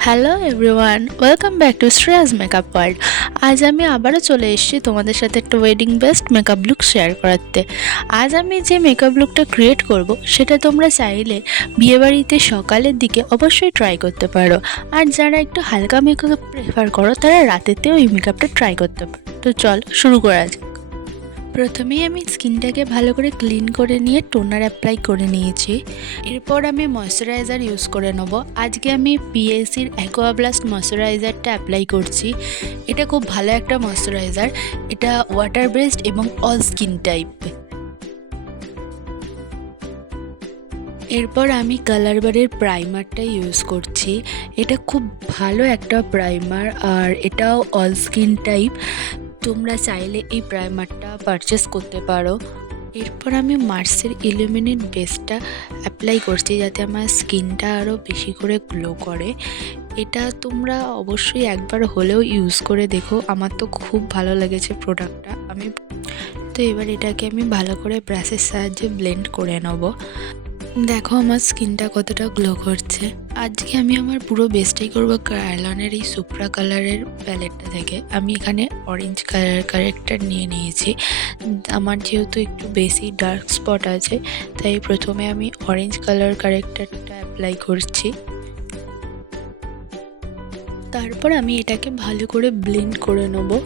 Hello everyone, welcome back to Shreyas makeup world. আজ আমি আবারও চলে এসেছি তোমাদের সাথে একটা wedding best makeup look share করাতে। আজ আমি যে মেকআপ লুকটা ক্রিয়েট করব সেটা তোমরা চাইলে বিয়েবাড়িতে সকালের দিকে অবশ্যই ট্রাই করতে পারো। আর যারা একটু হালকা মেকআপ প্রেফার করো তারা রাতেতেও এই মেকআপটা ট্রাই করতে পারো। তো চল শুরু করা যাক। প্রথমেই আমি স্কিনটাকে ভালো করে ক্লিন করে নিয়ে টোনার অ্যাপ্লাই করে নিয়েছি। এরপর আমি ময়শ্চারাইজার ইউজ করে নেব। আজকে আমি পিএসির অ্যাকোয়াব্লাস্ট ময়শ্চারাইজারটা অ্যাপ্লাই করছি। এটা খুব ভালো একটা ময়শ্চারাইজার। এটা ওয়াটার বেসড এবং অল স্কিন টাইপ। এরপর আমি কালার বারের প্রাইমারটা ইউজ করছি। এটা খুব ভালো একটা প্রাইমার আর এটাও অল স্কিন টাইপ। তোমরা চাইলে এই প্রাইমারটা পারচেস করতে পারো। এরপর আমি মার্সের ইলুমিনেট বেসটা অ্যাপ্লাই করছি যাতে আমার স্কিনটা আরও বেশি করে গ্লো করে। এটা তোমরা অবশ্যই একবার হলেও ইউজ করে দেখো। আমার তো খুব ভালো লেগেছে প্রোডাক্টটা। তো এবার এটাকে আমি ভালো করে ব্রাশের সাহায্যে ব্লেন্ড করে নেব। দেখো আমার স্কিনটা কতটা গ্লো করছে। আজকে আমি আমার পুরো বেস্টটাই করবো কার্লনের এই সুপ্রা কালারের প্যালেটটা থেকে। আমি এখানে অরেঞ্জ কালার কারেক্টার নিয়ে নিয়েছি। আমার যেহেতু একটু বেশি ডার্ক স্পট আছে তাই প্রথমে আমি অরেঞ্জ কালার কারেক্টারটা অ্যাপ্লাই করছি। তারপর আমি এটাকে ভালো করে ব্লেন্ড করে নেবো।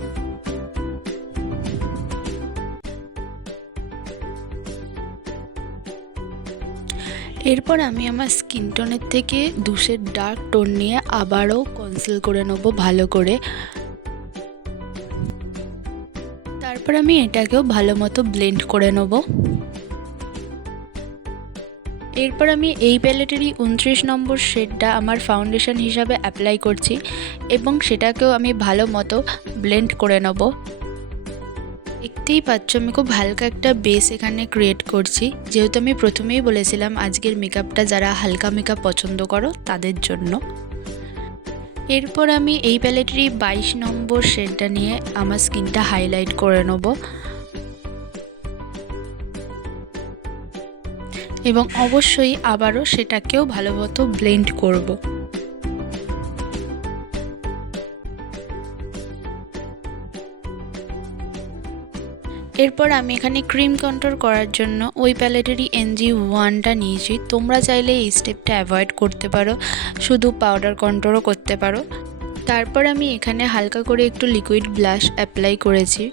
এরপর আমি আমার স্কিন টোনের থেকে দুশের ডার্ক টোন নিয়ে আবারও কনসিল করে নেব ভালো করে। তারপর আমি এটাকেও ভালো মতো ব্লেন্ড করে নেব। এরপর আমি এই প্যালেটেরই 29 নম্বর শেডটা আমার ফাউন্ডেশন হিসাবে অ্যাপ্লাই করছি এবং সেটাকেও আমি ভালো মতো ব্লেন্ড করে নেব। দেখতেই পাচ্ছ আমি খুব হালকা একটা বেস এখানে ক্রিয়েট করছি, যেহেতু আমি প্রথমেই বলেছিলাম আজকের মেকআপটা যারা হালকা মেকআপ পছন্দ করো তাদের জন্য। এরপর আমি এই প্যালেটেরই 22 নম্বর শেডটা নিয়ে আমার স্কিনটা হাইলাইট করে নেব এবং অবশ্যই আবারও সেটাকেও ভালো মতো ব্লেন্ড করব। এরপর আমি এখানে ক্রিম কন্ট্রোল করার জন্য ওই প্যালেটেরই NG1টা নিয়েছি। তোমরা চাইলে এই স্টেপটা অ্যাভয়েড করতে পারো, শুধু পাউডার কন্ট্রোলও করতে পারো। তারপর আমি এখানে হালকা করে একটু লিকুইড ব্লাশ অ্যাপ্লাই করেছি।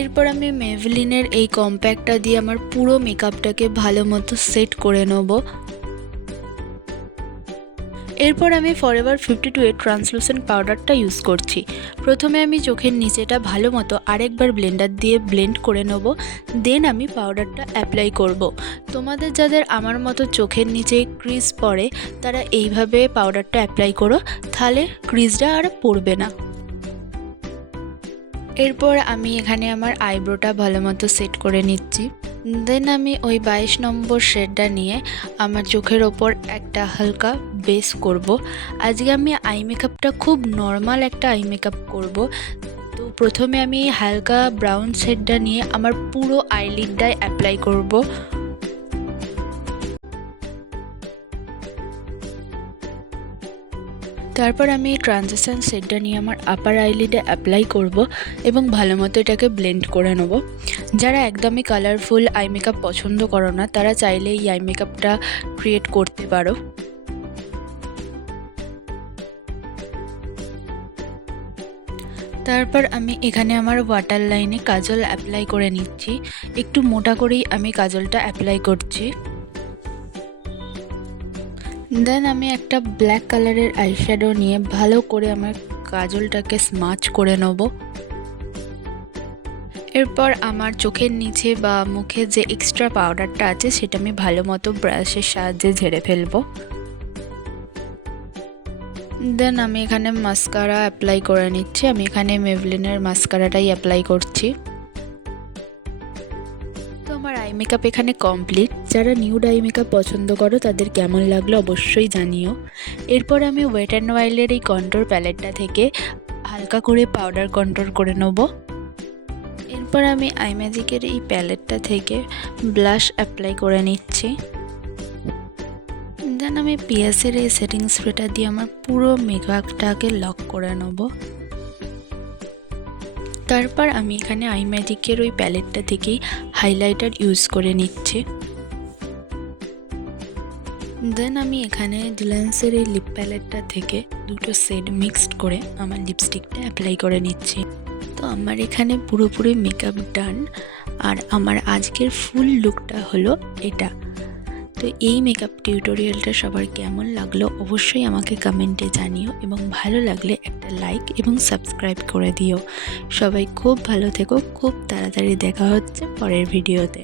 এরপর আমি মেভলিনের এই কম্প্যাক্টটা দিয়ে আমার পুরো মেকআপটাকে ভালো মতো সেট করে নেব। এরপর আমি ফরএভার 52 এর ট্রান্সলুসেন্ট পাউডারটা ইউজ করছি। প্রথমে আমি চোখের নিচেটা ভালো মতো আরেকবার ব্লেন্ডার দিয়ে ব্লেন্ড করে নেব, দেন আমি পাউডারটা অ্যাপ্লাই করব। তোমাদের যাদের আমার মতো চোখের নিচে ক্রিজ পড়ে তারা এইভাবে পাউডারটা অ্যাপ্লাই করো, তাহলে ক্রিজটা আর পড়বে না। এরপর আমি এখানে আমার আইব্রোটা ভালো মতো সেট করে নিচ্ছি। দেন আমি ওই 22 নম্বর শেডটা নিয়ে আমার চোখের ওপর একটা হালকা বেস করব। আজকে আমি আই মেকআপটা খুব নর্মাল একটা আই মেকআপ করব। তো প্রথমে আমি হালকা ব্রাউন শেডটা নিয়ে আমার পুরো আইলিডটায় অ্যাপ্লাই করব। তারপর আমি ট্রানজিশন শেডটা নিয়ে আমার আপার আইলিডে অ্যাপ্লাই করব এবং ভালো মতো এটাকে ব্লেন্ড করে নেব। যারা একদমই কালারফুল আই মেকআপ পছন্দ করো না তারা চাইলে এই আই মেকআপটা ক্রিয়েট করতে পারো। তারপর আমি এখানে আমার ওয়াটার লাইনে কাজল অ্যাপ্লাই করে নিচ্ছি। একটু মোটা করেই আমি কাজলটা অ্যাপ্লাই করছি। দেন আমি একটা ব্ল্যাক কালারের আইশ্যাডো নিয়ে ভালো করে আমার কাজলটাকে স্মাচ করে নেব। এরপর আমার চোখের নিচে বা মুখে যে এক্সট্রা পাউডারটা আছে সেটা আমি ভালো মতো ব্রাশের সাহায্যে ঝেড়ে ফেলবো। দেন আমি এখানে মাস্কারা অ্যাপ্লাই করে নিচ্ছি। আমি এখানে মেভলিনের মাস্কারাটাই অ্যাপ্লাই করছি। তো আমার আই মেকআপ এখানে কমপ্লিট। যারা নিউড আই মেকআপ পছন্দ করো তাদের কেমন লাগলো অবশ্যই জানিও। এরপর আমি ওয়েট অ্যান্ড ওয়াইল্ডের এই কন্ট্রোর প্যালেটটা থেকে হালকা করে পাউডার কন্ট্রোল করে নেব। এরপর আমি আই ম্যাজিকের এই প্যালেটটা থেকে ব্লাশ অ্যাপ্লাই করে নিচ্ছি। দেন আমি পিএসের এই সেটিং স্প্রেটা দিয়ে আমার পুরো মেকআপটাকে লক করে নেব। তারপর আমি এখানে আই ম্যাজিকের ওই প্যালেটটা থেকেই হাইলাইটার ইউজ করে নিচ্ছি। দেন আমি এখানে ডিলান্সের এই লিপ প্যালেটটা থেকে দুটো শেড মিক্সড করে আমার লিপস্টিকটা অ্যাপ্লাই করে নিচ্ছি। তো আমার এখানে পুরোপুরি মেকআপ ডান, আর আমার আজকের ফুল লুকটা হলো এটা। তো এই মেকআপ টিউটোরিয়ালটা সবার কেমন লাগলো অবশ্যই আমাকে কমেন্টে জানিও, এবং ভালো লাগলে একটা লাইক এবং সাবস্ক্রাইব করে দিও। সবাই খুব ভালো থেকো, খুব তাড়াতাড়ি দেখা হচ্ছে পরের ভিডিওতে।